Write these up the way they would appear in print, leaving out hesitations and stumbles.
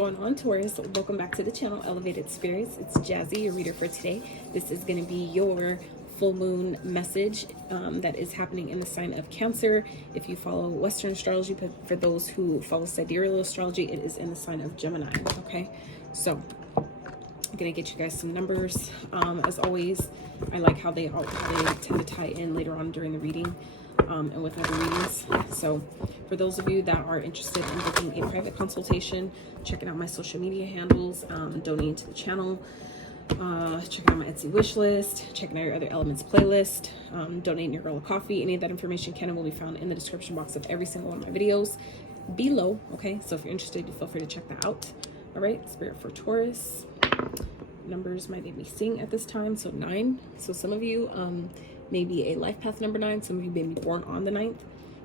going on, Taurus? Welcome back to the channel, Elevated Spirits. It's Jazzy, your reader for today. This is going to be your full moon message that is happening in the sign of Cancer. If you follow Western astrology, but for those who follow sidereal astrology, it is in the sign of Gemini. Okay, so I'm gonna get you guys some numbers. As always, I like how they tend to tie in later on during the reading and with other readings. So for those of you that are interested in booking a private consultation, checking out my social media handles, donating to the channel, checking out my Etsy wish list, checking out your other elements playlist, donating your girl a coffee, any of that information can and will be found in the description box of every single one of my videos below. Okay, so if you're interested, feel free to check that out. All right, Spirit for Taurus. Numbers might make me sing at this time. So 9. So some of you may be a life path number 9. Some of you may be born on the 9th.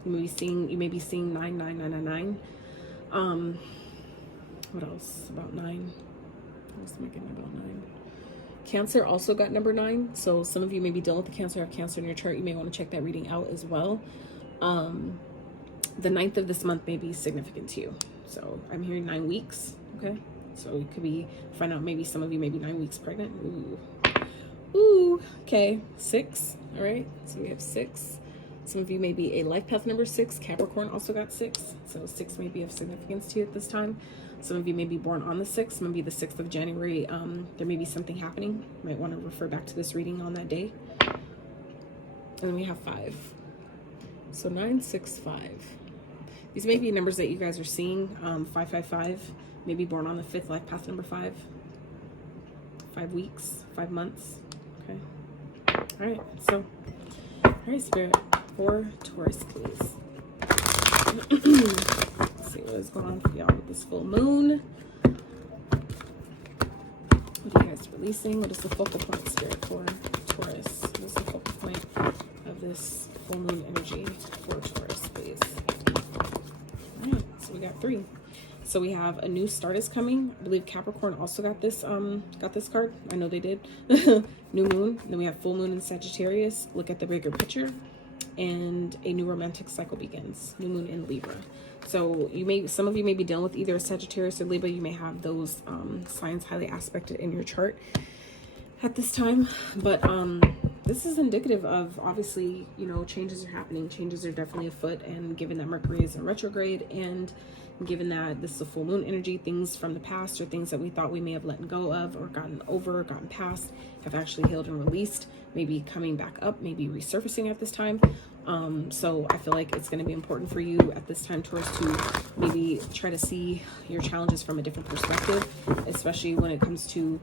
You may be seeing 99999. What else about 9? What else am I getting about 9? Cancer also got number 9. So some of you may be dealing with the Cancer, have Cancer in your chart. You may want to check that reading out as well. The 9th of this month may be significant to you. So I'm hearing 9 weeks. Okay. So it could be, find out maybe some of you may be 9 weeks pregnant. Ooh. Okay. 6. All right. So we have 6. Some of you may be a life path number 6. Capricorn also got 6. So 6 may be of significance to you at this time. Some of you may be born on the 6th, maybe the 6th of January. There may be something happening. You might want to refer back to this reading on that day. And then we have 5. So 9, 6, 5. These may be numbers that you guys are seeing. 555. Maybe born on the 5th, life path number 5. 5 weeks, 5 months. Okay. All right. So, all right, Spirit for Taurus, please. Let's see what is going on for y'all with this full moon. What are you guys releasing? What is the focal point, Spirit, for Taurus? What is the focal point of this full moon energy for Taurus, please? All right. So we got 3. So we have a new start is coming. I believe Capricorn also got this card. I know they did. New moon. Then we have full moon in Sagittarius. Look at the bigger picture. And a new romantic cycle begins. New moon in Libra. So some of you may be dealing with either Sagittarius or Libra. You may have those signs highly aspected in your chart at this time. But this is indicative of, obviously, you know, changes are happening. Changes are definitely afoot. And given that Mercury is in retrograde, and given that this is a full moon energy, things from the past or things that we thought we may have let go of or gotten over, gotten past, have actually healed and released, maybe coming back up, maybe resurfacing at this time. So I feel like it's going to be important for you at this time, Taurus, to maybe try to see your challenges from a different perspective, especially when it comes to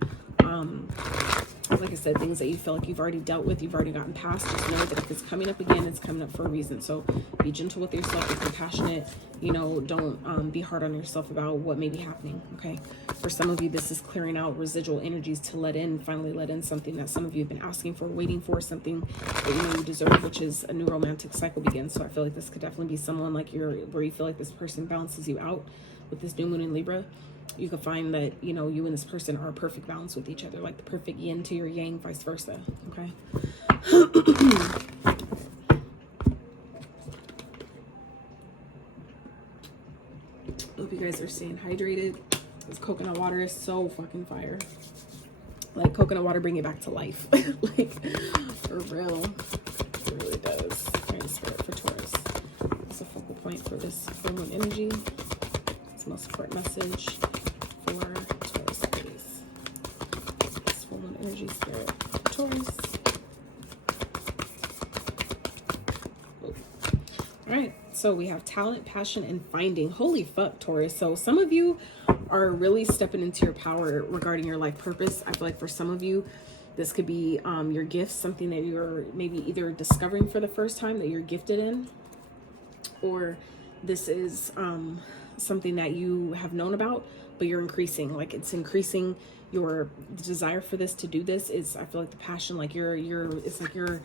like I said, things that you feel like you've already dealt with, you've already gotten past. Just know that if it's coming up again, it's coming up for a reason. So be gentle with yourself, be compassionate, you know, don't be hard on yourself about what may be happening. Okay. For some of you, this is clearing out residual energies to let in, finally let in something that some of you have been asking for, waiting for, something that you know you deserve, which is a new romantic cycle begins. So I feel like this could definitely be someone like where you feel like this person balances you out with this new moon in Libra. You could find that, you know, you and this person are a perfect balance with each other, like the perfect yin to your yang, vice versa. Okay. Hope you guys are staying hydrated. This coconut water is so fucking fire. Like, coconut water bring you back to life. Like, for real. It really does. All right, Spirit for Taurus. What's the focal point for this full moon energy? It's the most important message for Taurus, please. This full moon energy, Spirit for Taurus. Oh. All right, so we have talent, passion, and finding. Holy fuck, Taurus. So some of you are really stepping into your power regarding your life purpose. I feel like for some of you, this could be your gifts, something that you're maybe either discovering for the first time that you're gifted in, or this is something that you have known about, but you're increasing. Like, it's increasing your desire for this, to do this. Is, I feel like the passion, like it's like your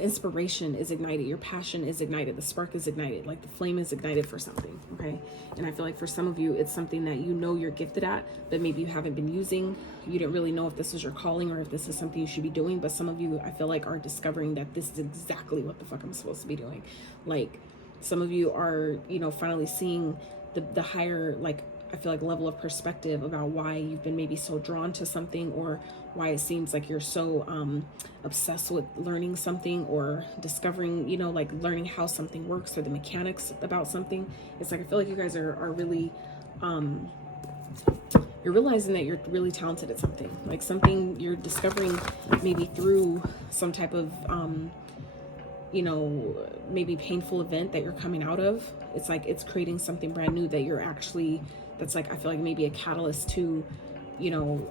inspiration is ignited, your passion is ignited, the spark is ignited, like the flame is ignited for something. Okay. And I feel like for some of you, it's something that you know you're gifted at, but maybe you haven't been using. You didn't really know if this is your calling or if this is something you should be doing. But some of you, I feel like, are discovering that this is exactly what the fuck I'm supposed to be doing. Like, some of you are, you know, finally seeing the higher, like, I feel like, level of perspective about why you've been maybe so drawn to something, or why it seems like you're so obsessed with learning something or discovering, you know, like learning how something works or the mechanics about something. It's like I feel like you guys are really you're realizing that you're really talented at something, like something you're discovering maybe through some type of you know, maybe painful event that you're coming out of. It's like it's creating something brand new that you're actually, that's like, I feel like maybe a catalyst to, you know,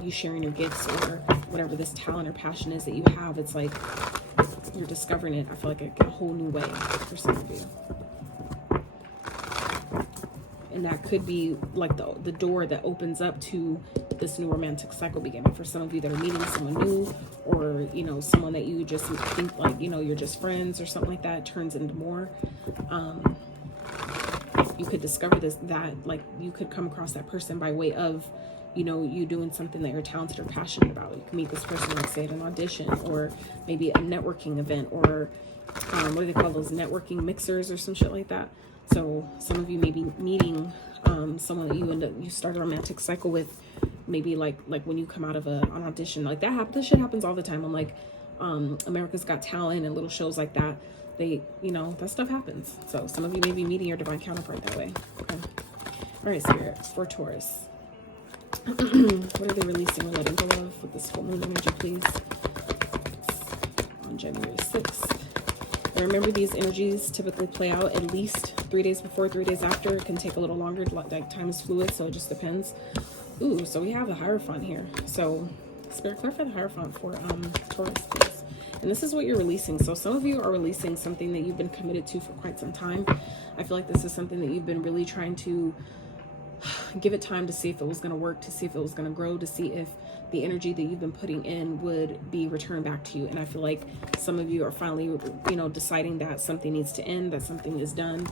you sharing your gifts or whatever this talent or passion is that you have. It's like you're discovering it, I feel like, a whole new way for some of you. And that could be like the door that opens up to this new romantic cycle beginning. For some of you that are meeting someone new, or, you know, someone that you just think like, you know, you're just friends or something like that, turns into more. You could discover that like you could come across that person by way of, you know, you doing something that you're talented or passionate about. You can meet this person, let's say, at an audition, or maybe a networking event, or what do they call those, networking mixers or some shit like that. So some of you may be meeting someone that you start a romantic cycle with, maybe like when you come out of an audition. Like that this shit happens all the time on like America's Got Talent and little shows like that. They, you know, that stuff happens. So some of you may be meeting your divine counterpart that way. Okay. All right, Spirit, for Taurus. What are they releasing or letting go of with this full moon energy, please? On January 6th. And remember, these energies typically play out at least 3 days before, 3 days after. It can take a little longer, like time is fluid, so it just depends. Ooh, so we have the Hierophant here. So Spirit, clarify the Hierophant for Taurus, please. And this is what you're releasing. So some of you are releasing something that you've been committed to for quite some time. I feel like this is something that you've been really trying to give it time to see if it was going to work, to see if it was going to grow, to see if the energy that you've been putting in would be returned back to you. And I feel like some of you are finally, you know, deciding that something needs to end, that something is done.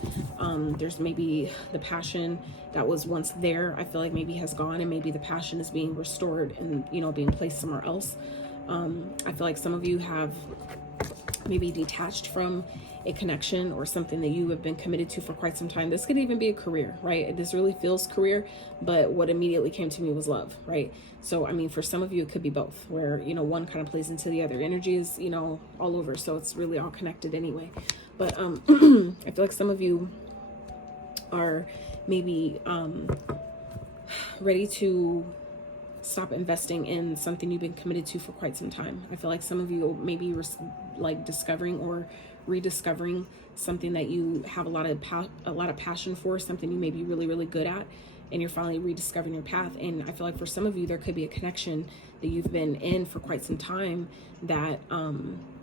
There's maybe the passion that was once there, I feel like maybe has gone, and maybe the passion is being restored and, you know, being placed somewhere else. I feel like some of you have maybe detached from a connection or something that you have been committed to for quite some time. This could even be a career, right? This really feels career, but what immediately came to me was love, right? So, I mean, for some of you, it could be both, where, you know, one kind of plays into the other. Energy is, you know, all over, so it's really all connected anyway. But I feel like some of you are maybe ready to stop investing in something you've been committed to for quite some time. I feel like some of you may be like discovering or rediscovering something that you have a lot of passion for, something you may be really, really good at, and you're finally rediscovering your path. And I feel like for some of you, there could be a connection that you've been in for quite some time that,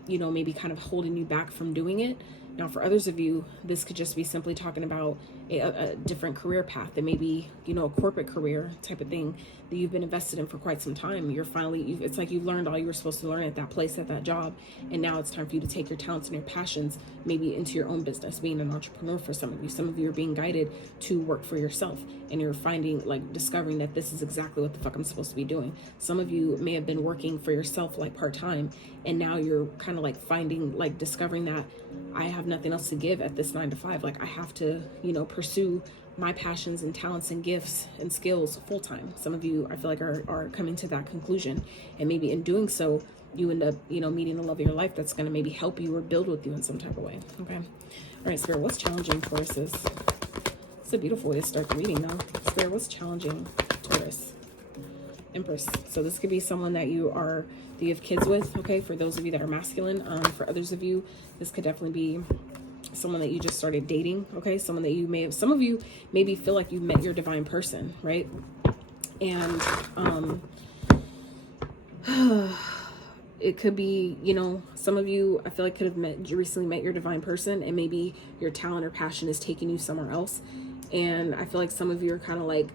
you know, maybe kind of holding you back from doing it. Now, for others of you, this could just be simply talking about a different career path, that maybe, you know, a corporate career type of thing that you've been invested in for quite some time. You're finally, it's like you learned all you were supposed to learn at that place, at that job. And now it's time for you to take your talents and your passions maybe into your own business, being an entrepreneur for some of you. Some of you are being guided to work for yourself, and you're finding, like, discovering that this is exactly what the fuck I'm supposed to be doing. Some of you may have been working for yourself, like part-time, and now you're kind of like finding, like discovering that I have nothing else to give at this 9 to 5. Like I have to, you know, pursue my passions and talents and gifts and skills full-time. Some of you, I feel like, are coming to that conclusion, and maybe in doing so, you end up, you know, meeting the love of your life that's going to maybe help you or build with you in some type of way. Okay. All right, Spirit, what's challenging Tauruses? It's a beautiful way to start the reading, though. Spirit, what's challenging Taurus? Empress. So this could be someone that you have kids with. Okay. For those of you that are masculine, for others of you, this could definitely be someone that you just started dating. Okay. Someone that you may have, some of you maybe feel like you've met your divine person, right? And, it could be, you know, some of you, I feel like, could have recently met your divine person, and maybe your talent or passion is taking you somewhere else. And I feel like some of you are kind of like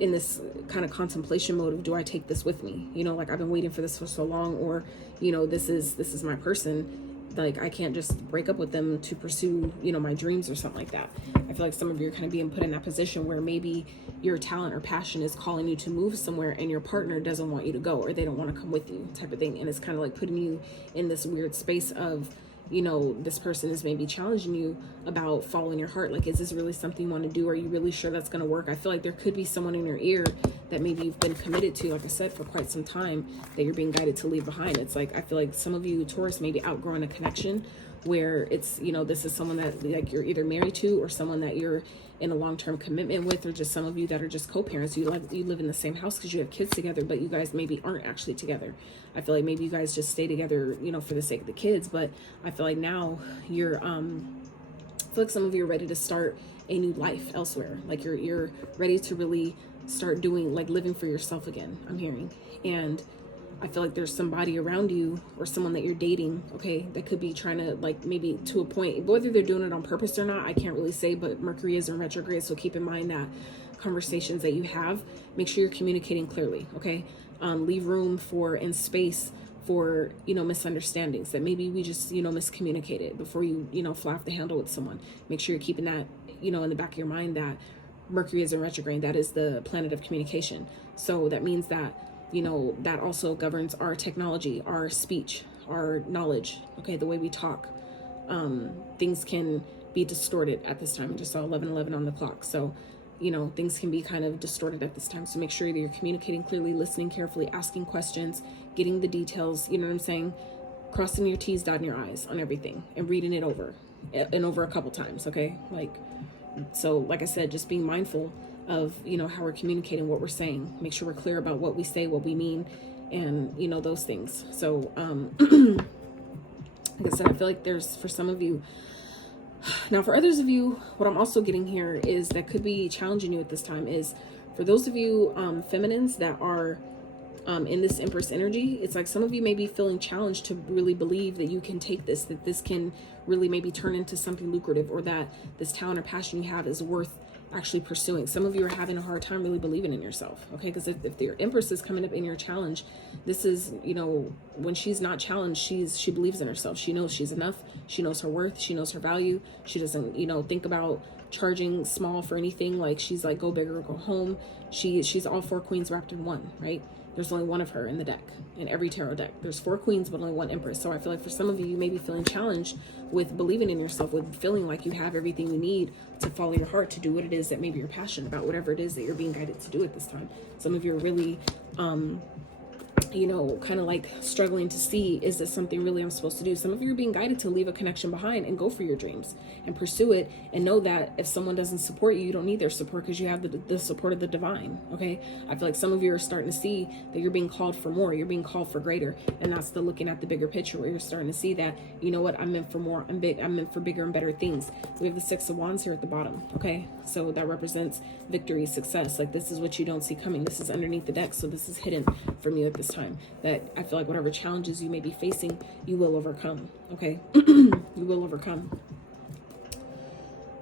in this kind of contemplation mode of, do I take this with me? You know, like I've been waiting for this for so long, or, you know, this is my person. Like I can't just break up with them to pursue, you know, my dreams or something like that. I feel like some of you are kind of being put in that position where maybe your talent or passion is calling you to move somewhere, and your partner doesn't want you to go, or they don't want to come with you, type of thing. And it's kind of like putting you in this weird space of, you know, this person is maybe challenging you about following your heart. Like, is this really something you want to do? Are you really sure that's going to work? I feel like there could be someone in your ear that maybe you've been committed to, like I said, for quite some time, that you're being guided to leave behind. It's like, I feel like some of you Taurus may be outgrowing a connection where it's, you know, this is someone that like you're either married to, or someone that you're in a long-term commitment with, or just some of you that are just co-parents. You live in the same house because you have kids together, but you guys maybe aren't actually together. I feel like maybe you guys just stay together, you know, for the sake of the kids. But I feel like now you're I feel like some of you are ready to start a new life elsewhere. Like you're ready to really start doing, like, living for yourself again, I'm hearing. And I feel like there's somebody around you or someone that you're dating, okay, that could be trying to, like, maybe to a point, whether they're doing it on purpose or not, I can't really say, but Mercury is in retrograde. So keep in mind that conversations that you have, make sure you're communicating clearly, okay? Leave room for and space for, you know, misunderstandings that maybe we just, you know, miscommunicated before you, you know, fly off the handle with someone. Make sure you're keeping that, you know, in the back of your mind that Mercury is in retrograde. That is the planet of communication. So that means that, you know, that also governs our technology, our speech, our knowledge, okay, the way we talk. Things can be distorted at this time. I just saw 11:11 on the clock. So, you know, things can be kind of distorted at this time. So make sure that you're communicating clearly, listening carefully, asking questions, getting the details, you know what I'm saying? Crossing your T's, dotting your I's on everything, and reading it over and over a couple times, okay? Like, so like I said, just being mindful of, you know, how we're communicating, what we're saying. Make sure we're clear about what we say, what we mean, and, you know, those things. So, like I said, I feel like there's, for some of you, now for others of you, what I'm also getting here is that could be challenging you at this time is, for those of you feminines that are in this Empress energy, it's like some of you may be feeling challenged to really believe that you can take this, that this can really maybe turn into something lucrative, or that this talent or passion you have is worth actually pursuing. Some of you are having a hard time really believing in yourself, okay? Because if your Empress is coming up in your challenge, this is, you know, when she's not challenged, she believes in herself. She knows she's enough. She knows her worth. She knows her value. She doesn't, you know, think about charging small for anything. Like, she's like, go big or go home. She's all 4 queens wrapped in one, right? There's only one of her in the deck, in every tarot deck. There's 4 queens, but only 1 Empress. So I feel like for some of you, you may be feeling challenged with believing in yourself, with feeling like you have everything you need to follow your heart, to do what it is that maybe you're passionate about, whatever it is that you're being guided to do at this time. Some of you are really, you know, kind of like struggling to see, is this something really I'm supposed to do? Some of you are being guided to leave a connection behind and go for your dreams and pursue it, and know that if someone doesn't support you, you don't need their support, because you have the support of the divine, okay? I feel like some of you are starting to see that you're being called for more, you're being called for greater, and that's the looking at the bigger picture, where you're starting to see that, you know what, I'm meant for more, I'm meant for bigger and better things. We have the 6 of Wands here at the bottom, okay? So that represents victory, success. Like, this is what you don't see coming. This is underneath the deck, so this is hidden from you at this time. That I feel like whatever challenges you may be facing, you will overcome, okay? You will overcome.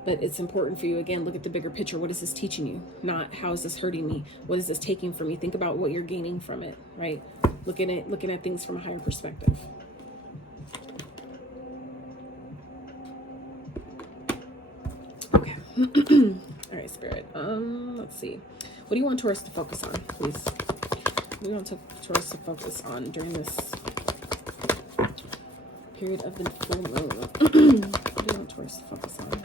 But it's important for you, again, look at the bigger picture. What is this teaching you? Not how is this hurting me? What is this taking from me? Think about what you're gaining from it, right? Looking at things from a higher perspective. Okay. All right, Spirit. Let's see. What do you want Taurus to focus on, please? What do you want Taurus to focus on during this period of the full moon? What do you want Taurus to focus on?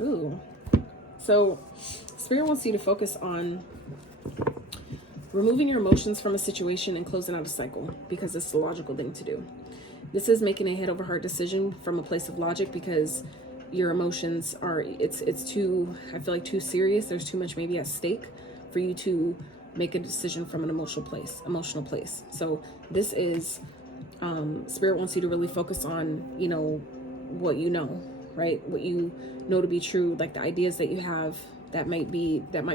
Ooh. So Spirit wants you to focus on removing your emotions from a situation and closing out a cycle, because it's the logical thing to do. This is making a head over heart decision from a place of logic, because your emotions are, it's too, I feel like, too serious. There's too much maybe at stake for you to make a decision from an emotional place. So this is, Spirit wants you to really focus on, you know, what you know, right? What you know to be true, like the ideas that you have that might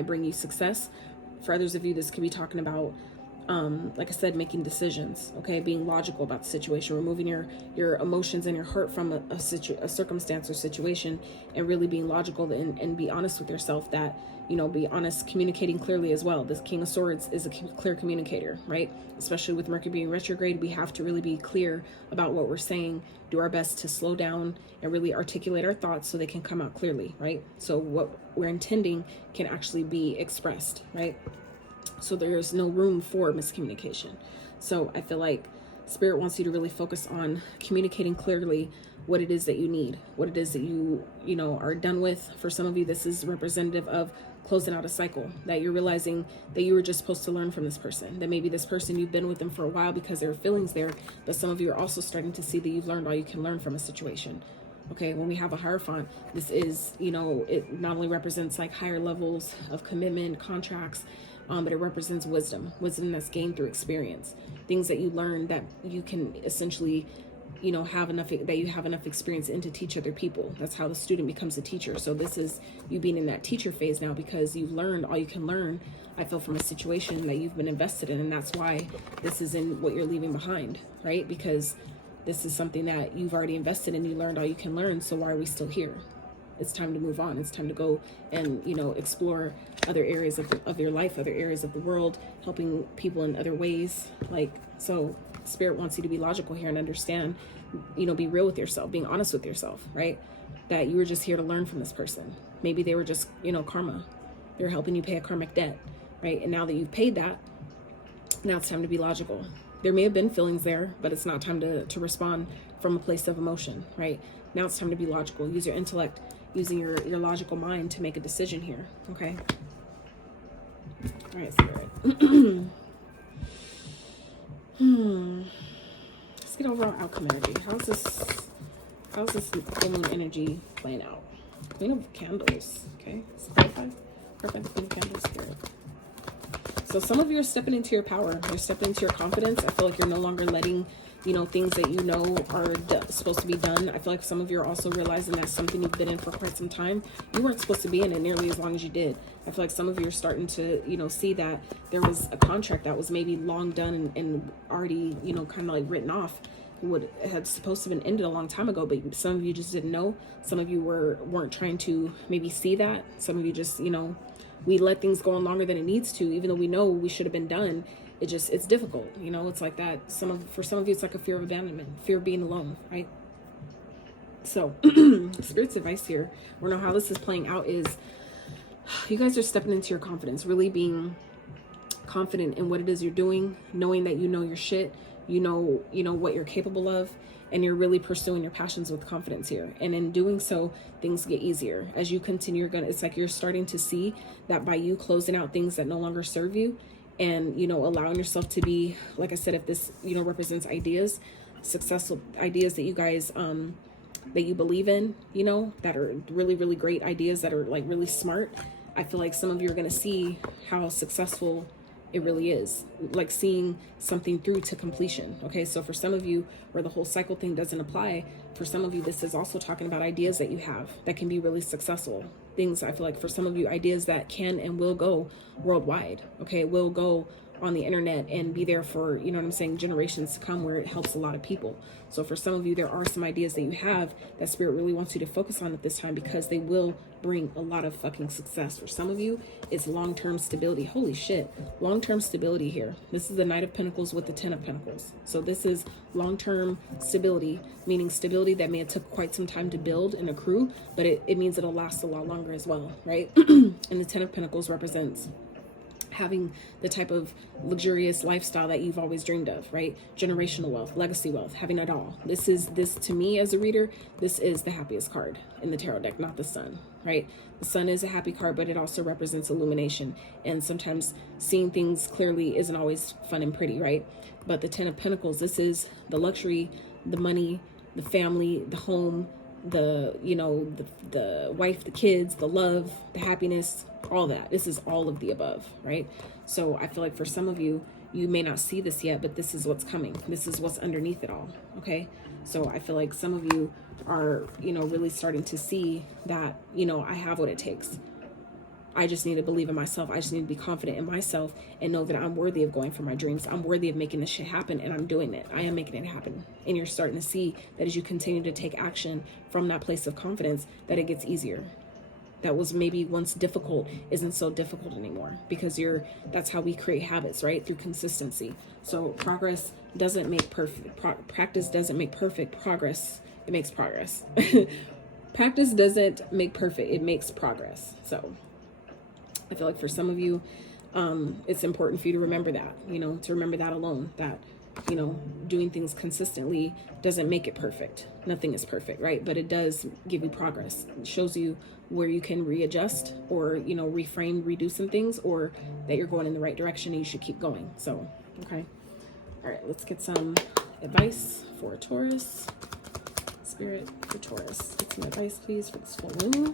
bring you success. For others of you, this could be talking about, like I said, making decisions, okay? Being logical about the situation, removing your emotions and your heart from a circumstance or situation, and really being logical and be honest with yourself. That, you know, be honest, communicating clearly as well. This King of Swords is a clear communicator, right? Especially with Mercury being retrograde, we have to really be clear about what we're saying, do our best to slow down and really articulate our thoughts so they can come out clearly, right? So what we're intending can actually be expressed, right? So there's no room for miscommunication. So I feel like Spirit wants you to really focus on communicating clearly what it is that you need, what it is that you know, are done with. For some of you, this is representative of closing out a cycle, that you're realizing that you were just supposed to learn from this person, that maybe this person, you've been with them for a while because there are feelings there, but some of you are also starting to see that you've learned all you can learn from a situation. Okay, when we have a Hierophant, this is, you know, it not only represents like higher levels of commitment, contracts, but it represents wisdom that's gained through experience, things that you learn that you can essentially, you know, have enough experience in to teach other people. That's how the student becomes a teacher. So this is you being in that teacher phase now, because you've learned all you can learn, I feel, from a situation that you've been invested in. And that's why this is in what you're leaving behind, right? Because this is something that you've already invested in. You learned all you can learn. So why are we still here? It's time to move on. It's time to go and, you know, explore other areas of your life, other areas of the world, helping people in other ways. Like, so Spirit wants you to be logical here and understand, you know, be real with yourself, being honest with yourself, right? That you were just here to learn from this person. Maybe they were just, you know, karma. They're helping you pay a karmic debt, right? And now that you've paid that, now it's time to be logical. There may have been feelings there, but it's not time to respond from a place of emotion, right? Now it's time to be logical. Use your intellect, using your logical mind to make a decision here, okay? All right, Spirit. Let's get overall outcome energy. How's this full moon energy playing out? Queen of Candles, okay? Perfect. Queen of Candles, Spirit. So some of you are stepping into your power. You're stepping into your confidence. I feel like you're no longer letting, you know, things that you know are supposed to be done. I feel like some of you are also realizing that's something you've been in for quite some time. You weren't supposed to be in it nearly as long as you did. I feel like some of you are starting to, you know, see that there was a contract that was maybe long done and already, you know, kind of like written off. Had supposed to have been ended a long time ago, but some of you just didn't know. Some of you weren't trying to maybe see that. Some of you just, you know, we let things go on longer than it needs to, even though we know we should have been done. It's difficult, you know. It's like that. For some of you, it's like a fear of abandonment, fear of being alone, right? So Spirit's advice here, or know how this is playing out, is you guys are stepping into your confidence, really being confident in what it is you're doing, knowing that you know your shit, you know what you're capable of, and you're really pursuing your passions with confidence here. And in doing so, things get easier as you continue. It's like you're starting to see that by you closing out things that no longer serve you, and, you know, allowing yourself to be, like I said, if this, you know, represents ideas, successful ideas that you guys, that you believe in, you know, that are really, really great ideas that are like really smart. I feel like some of you are going to see how successful it really is, like seeing something through to completion. Okay, so for some of you where the whole cycle thing doesn't apply, for some of you this is also talking about ideas that you have that can be really successful things. I feel like for some of you, ideas that can and will go worldwide. Okay, will go on the internet and be there for, you know what I'm saying, generations to come, where it helps a lot of people. So for some of you, there are some ideas that you have that Spirit really wants you to focus on at this time, because they will bring a lot of fucking success. For some of you, it's long-term stability. Holy shit, long-term stability here. This is the Knight of Pentacles with the Ten of Pentacles. So this is long-term stability, meaning stability that may have took quite some time to build and accrue, but it means it'll last a lot longer as well, right? And the Ten of Pentacles represents having the type of luxurious lifestyle that you've always dreamed of, right? Generational wealth, legacy wealth, having it all. This to me as a reader, this is the happiest card in the tarot deck, not the Sun, right? The Sun is a happy card, but it also represents illumination. And sometimes seeing things clearly isn't always fun and pretty, right? But the Ten of Pentacles, this is the luxury, the money, the family, the home, the, you know, the wife, the kids, the love, the happiness, all that. This is all of the above, right? So I feel like for some of you, you may not see this yet, but this is what's coming. This is what's underneath it all, okay? So I feel like some of you are, you know, really starting to see that, you know, I have what it takes. I just need to believe in myself. I just need to be confident in myself and know that I'm worthy of going for my dreams. I'm worthy of making this shit happen, and I'm doing it. I am making it happen. And you're starting to see that as you continue to take action from that place of confidence, that it gets easier. That was maybe once difficult isn't so difficult anymore, because that's how we create habits, right? Through consistency. So progress doesn't make perfect. Practice doesn't make perfect. Progress, it makes progress. Practice doesn't make perfect. It makes progress. So I feel like for some of you, it's important for you to remember that, you know, to remember that alone, that, you know, doing things consistently doesn't make it perfect. Nothing is perfect, right? But it does give you progress. It shows you where you can readjust or, you know, reframe, redo some things, or that you're going in the right direction and you should keep going. So, okay. All right, let's get some advice for Taurus. Spirit for Taurus. Get some advice, please, for this full moon.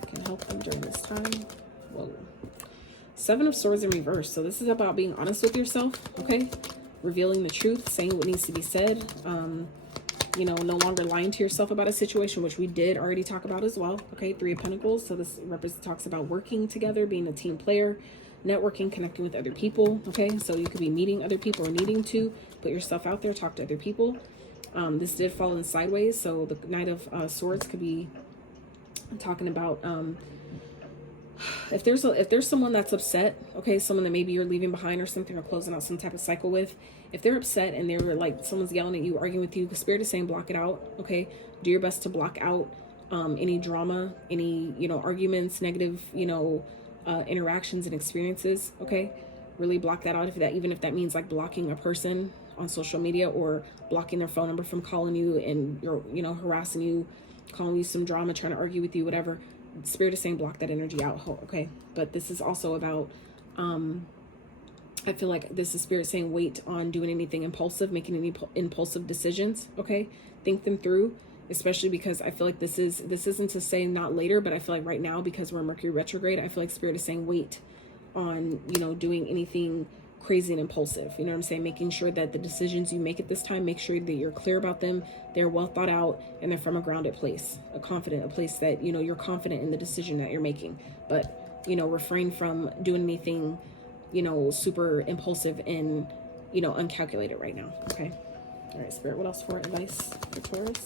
I can help them during this time. Whoa. 7 of Swords in reverse. So this is about being honest with yourself, okay? Revealing the truth, saying what needs to be said. You know, no longer lying to yourself about a situation, which we did already talk about as well, okay? 3 of Pentacles. So this talks about working together, being a team player, networking, connecting with other people, okay? So you could be meeting other people or needing to put yourself out there, talk to other people. This did fall in sideways, so the Knight of Swords could be talking about if there's someone that's upset, okay, someone that maybe you're leaving behind or something, or closing out some type of cycle with, if they're upset and they're like, someone's yelling at you, arguing with you, the Spirit is saying block it out, okay? Do your best to block out any drama, any, you know, arguments, negative, you know, interactions and experiences, okay? Really block that out, even if that means like blocking a person on social media or blocking their phone number from calling you and you're, you know, harassing you, calling you some drama, trying to argue with you, whatever. Spirit is saying block that energy out, okay? But this is also about I feel like this is Spirit saying wait on doing anything impulsive, making any impulsive decisions, okay? Think them through, especially because I feel like this isn't to say not later, but I feel like right now, because we're Mercury retrograde, I feel like Spirit is saying wait on, you know, doing anything crazy and impulsive. You know what I'm saying? Making sure that the decisions you make at this time, make sure that you're clear about them, they're well thought out, and they're from a grounded place, a place that, you know, you're confident in the decision that you're making. But, you know, refrain from doing anything, you know, super impulsive and, you know, uncalculated right now. Okay. All right, Spirit, what else for advice for Taurus?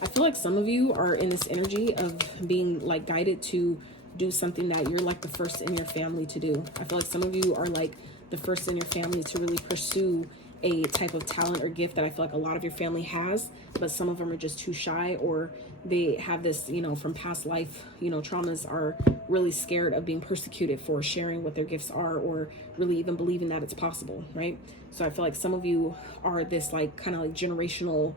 I feel like some of you are in this energy of being like guided to do something that you're like the first in your family to do. I feel like some of you are like the first in your family to really pursue a type of talent or gift that I feel like a lot of your family has, but some of them are just too shy, or they have this, you know, from past life, you know, traumas, are really scared of being persecuted for sharing what their gifts are, or really even believing that it's possible, right? So I feel like some of you are this like kind of like generational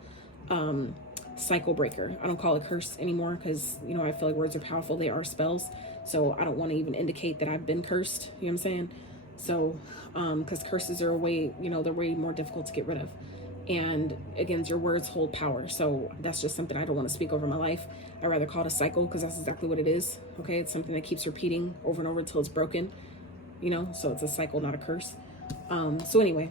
cycle breaker. I don't call it curse anymore because, you know, I feel like words are powerful. They are spells. So I don't want to even indicate that I've been cursed. You know what I'm saying? So, because curses are way, you know, they're way more difficult to get rid of. And again, your words hold power. So that's just something I don't want to speak over my life. I'd rather call it a cycle because that's exactly what it is. Okay. It's something that keeps repeating over and over until it's broken, you know, so it's a cycle, not a curse. So anyway,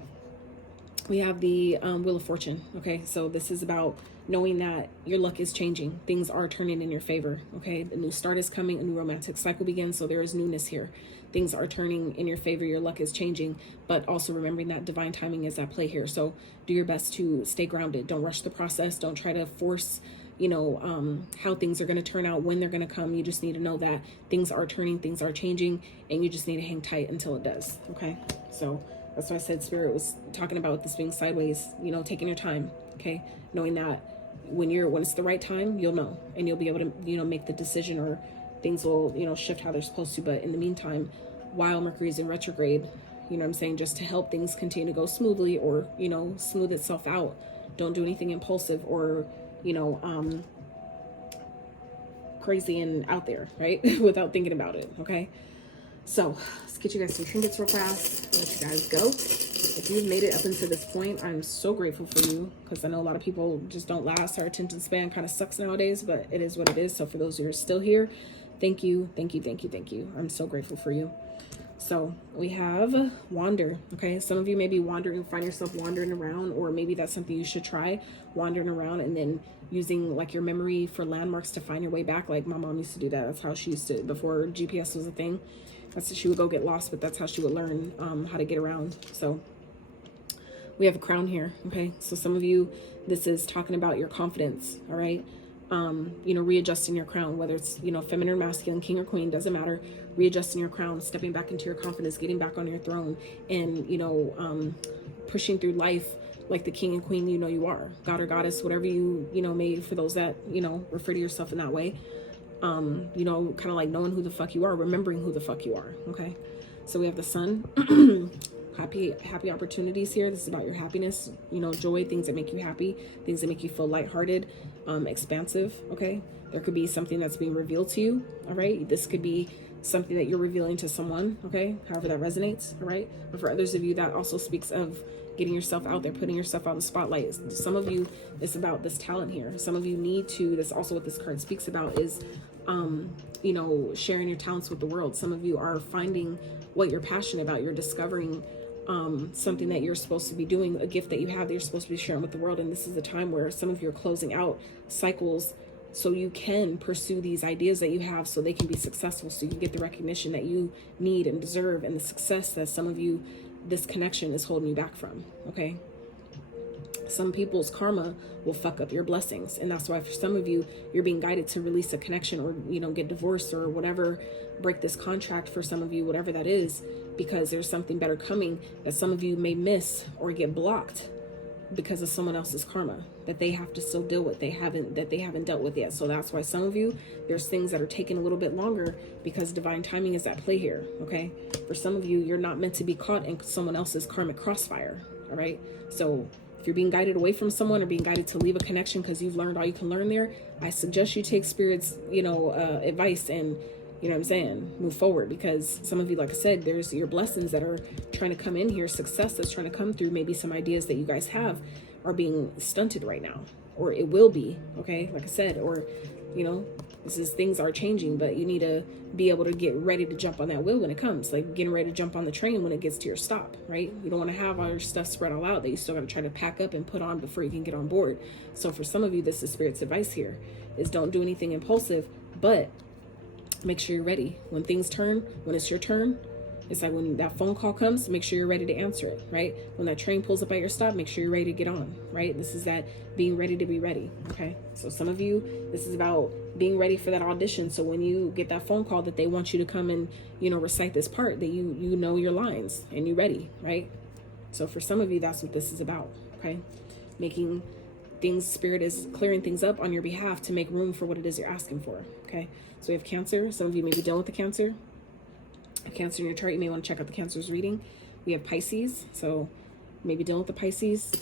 we have the Wheel of Fortune. Okay. So this is about knowing that your luck is changing. Things are turning in your favor. Okay. The new start is coming. A new romantic cycle begins. So there is newness here. Things are turning in your favor. Your luck is changing, but also remembering that divine timing is at play here. So do your best to stay grounded. Don't rush the process. Don't try to force, you know, how things are going to turn out, when they're going to come. You just need to know that things are turning, things are changing, and you just need to hang tight until it does. Okay. So that's why I said Spirit was talking about this being sideways, you know, taking your time. Okay. Knowing that when it's the right time, you'll know, and you'll be able to, you know, make the decision, or things will, you know, shift how they're supposed to. But in the meantime, while Mercury is in retrograde, you know what I'm saying, just to help things continue to go smoothly, or, you know, smooth itself out. Don't do anything impulsive or, you know, crazy and out there, right? Without thinking about it. Okay. So let's get you guys some trinkets real fast. Let you guys go. If you've made it up until this point, I'm so grateful for you, because I know a lot of people just don't last. Our attention span kind of sucks nowadays, but it is what it is. So for those who are still here, thank you, thank you, thank you, thank you. I'm so grateful for you. So we have wander. Okay. Some of you may be wandering, find yourself wandering around, or maybe that's something you should try, wandering around and then using like your memory for landmarks to find your way back. Like my mom used to do that. That's how she used to, before GPS was a thing. She would go get lost, but that's how she would learn how to get around. So we have a crown here. Okay. So some of you, this is talking about your confidence. All right. You know, readjusting your crown, whether it's, you know, feminine or masculine, king or queen, doesn't matter. Readjusting your crown, stepping back into your confidence, getting back on your throne, and, you know, pushing through life like the king and queen, you know, you are, God or goddess, whatever you know, made, for those that, you know, refer to yourself in that way. you know, kind of like knowing who the fuck you are, remembering who the fuck you are. Okay. So we have the sun. happy opportunities here. This is about your happiness, you know, joy, things that make you happy, things that make you feel lighthearted, expansive. Okay. There could be something that's being revealed to you. All right. This could be something that you're revealing to someone. Okay. However that resonates. All right. But for others of you, that also speaks of getting yourself out there, putting yourself out in the spotlight. Some of you, it's about this talent here. Some of you need to, that's also what this card speaks about, is, you know, sharing your talents with the world. Some of you are finding what you're passionate about. You're discovering something that you're supposed to be doing, a gift that you have that you're supposed to be sharing with the world. And this is the time where some of you are closing out cycles so you can pursue these ideas that you have, so they can be successful, so you can get the recognition that you need and deserve, and the success that some of you, this connection is holding you back from. Okay. Some people's karma will fuck up your blessings. And that's why for some of you, you're being guided to release a connection, or, you know, get divorced or whatever, break this contract for some of you, whatever that is, because there's something better coming that some of you may miss or get blocked because of someone else's karma that they have to still deal with, that they haven't dealt with yet. So that's why some of you, there's things that are taking a little bit longer because divine timing is at play here. Okay. For some of you, you're not meant to be caught in someone else's karmic crossfire. All right. So if you're being guided away from someone, or being guided to leave a connection because you've learned all you can learn there, I suggest you take Spirit's, you know, advice, and, you know what I'm saying, move forward. Because some of you, like I said, there's your blessings that are trying to come in here, success that's trying to come through. Maybe some ideas that you guys have are being stunted right now, or it will be. Okay, like I said, or, you know, this is, things are changing, but you need to be able to get ready to jump on that wheel when it comes, like getting ready to jump on the train when it gets to your stop, right? You don't want to have all your stuff spread all out that you still got to try to pack up and put on before you can get on board. So for some of you, this is Spirit's advice here, is don't do anything impulsive, but make sure you're ready. When things turn, when it's your turn, it's like when that phone call comes, make sure you're ready to answer it, right? When that train pulls up at your stop, make sure you're ready to get on, right? This is that being ready to be ready, okay? So some of you, this is about being ready for that audition. So when you get that phone call that they want you to come and, you know, recite this part, that you know your lines and you're ready, right? So for some of you, that's what this is about, okay? Making things, Spirit is clearing things up on your behalf to make room for what it is you're asking for, okay? So we have Cancer. Some of you may be dealing with the Cancer. Cancer in your chart, you may want to check out the Cancer's reading. We have Pisces, so maybe dealing with the Pisces.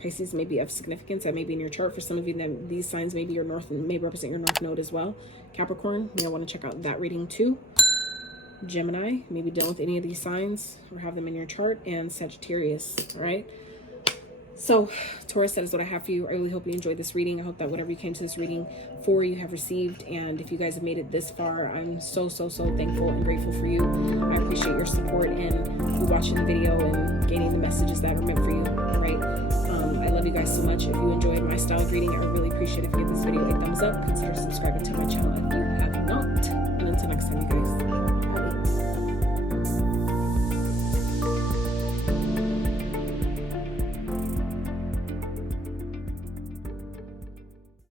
Pisces may be of significance, that may be in your chart. For some of you, that these signs may be your north, may represent your north node as well. Capricorn, you may want to check out that reading too. Gemini, maybe dealing with any of these signs or have them in your chart. And Sagittarius, all right? So Taurus, that is what I have for you. I really hope you enjoyed this reading. I hope that whatever you came to this reading for, you have received. And if you guys have made it this far, I'm so thankful and grateful for you. I appreciate your support and you watching the video and gaining the messages that are meant for you. All right. I love you guys so much. If you enjoyed my style of reading, I would really appreciate if you give this video a thumbs up. Consider subscribing to my channel if you